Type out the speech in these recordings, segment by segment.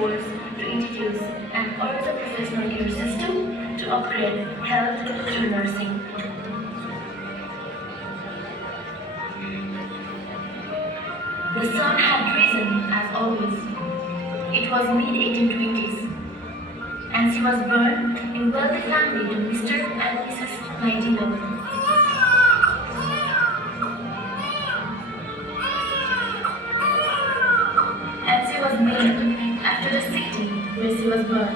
efforts to introduce an urban professional care system to upgrade health through nursing. The sun had risen as always. It was mid-1820s, and she was born in wealthy family to Mr. and Mrs. Nightingale. And she was named after the city where she was born,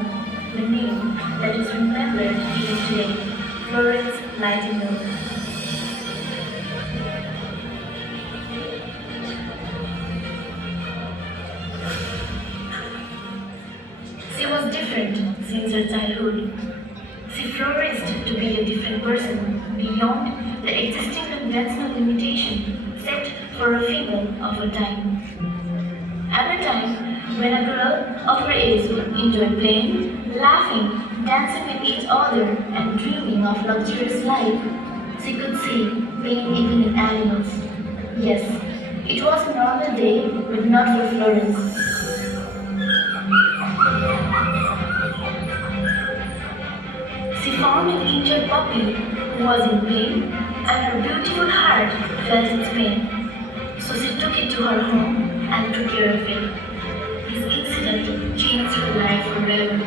the name that is remembered even today, Florence Nightingale. She was different since her childhood. She flourished to be a different person beyond the existing conventional limitation set for a female of her time. At a time when a girl of her age enjoyed playing, laughing, dancing with each other, and dreaming of luxurious life, she could see pain even in animals. Yes, it was a normal day, but not for Florence. She found an injured puppy who was in pain, and her beautiful heart felt its pain. So she took it to her home and took care of it. This incident changed her life forever.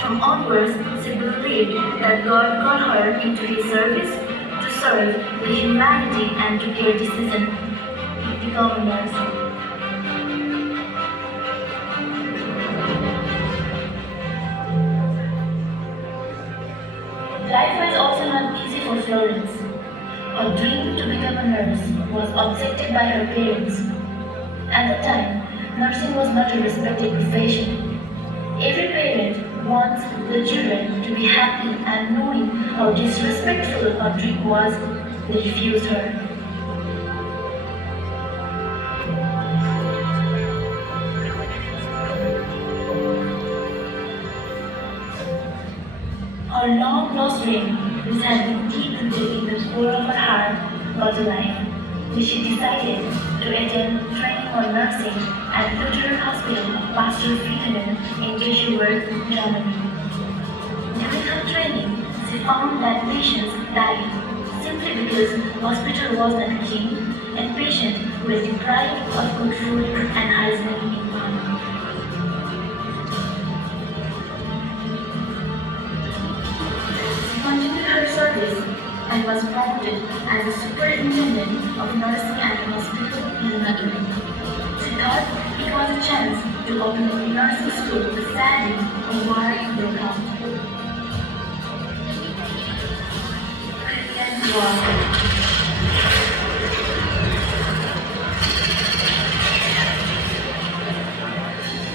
From onwards, she believed that God called her into His service to serve the humanity and to care the season. He became a nurse. Life was also not easy for Florence. Her dream to become a nurse was objected by her parents. At the time, nursing was not a respected profession. Every parent wants the children to be happy, and knowing how disrespectful her dream was, they refused her. Her long-lost dream, which had been deep rooted in the core of her heart, got alive, when she decided to attend training on nursing at Lutheran Hospital of Pastor Friedman in Geschworth, Germany. During her training, she found that patients died simply because the hospital was not clean and patients were deprived of good food and hygienic environment. Continued her service and was promoted as a superintendent of nursing at the hospital in London. She thought it was a chance to open a nursing school, but sadly, a war broke out. Korean War.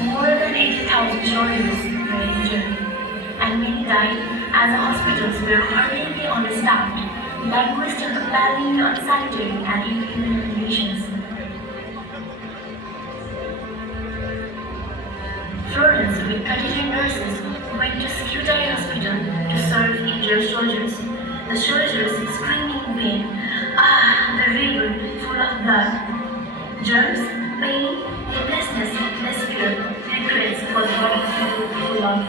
More than 80,000 soldiers were injured, and many died as the hospitals were hurriedly understaffed, languished under planning, unsanitary, and inhuman conditions. Florence, with 33 nurses, went to Skit hospital to serve injured soldiers. The soldiers screaming in pain, the river full of blood. Germs, pain, helplessness, despair, regrets was running through full of.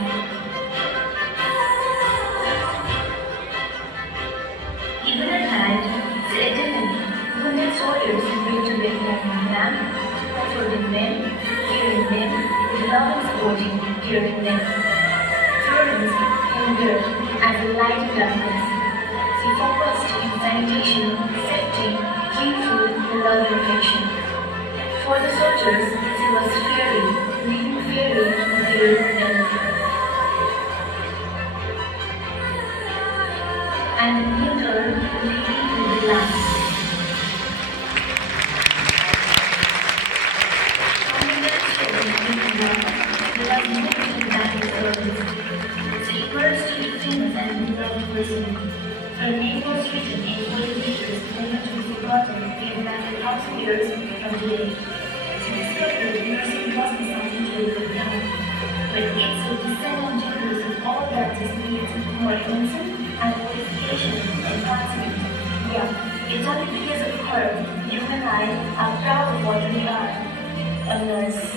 Even at night, she attended wounded soldiers went to their them, comforting them, hearing them, loving, supporting, caring them. Florence endured as a light in darkness. She focused in sanitation, safety, clean food, and loving affection. For the soldiers, she was fairy, living fairy with their death. And knew her living with the land. Only that story in the there was no diplomatic service. She emerged into famous and beloved person. Her name was written in golden letters never to be forgotten even after 1,000 years from today. She discovered nursing was the sanctuary of the town, but it's the descendant generous of all that is needed more innocent and modification and confidence. Yeah, it's only because of her, you and I are proud of what we are, a nurse.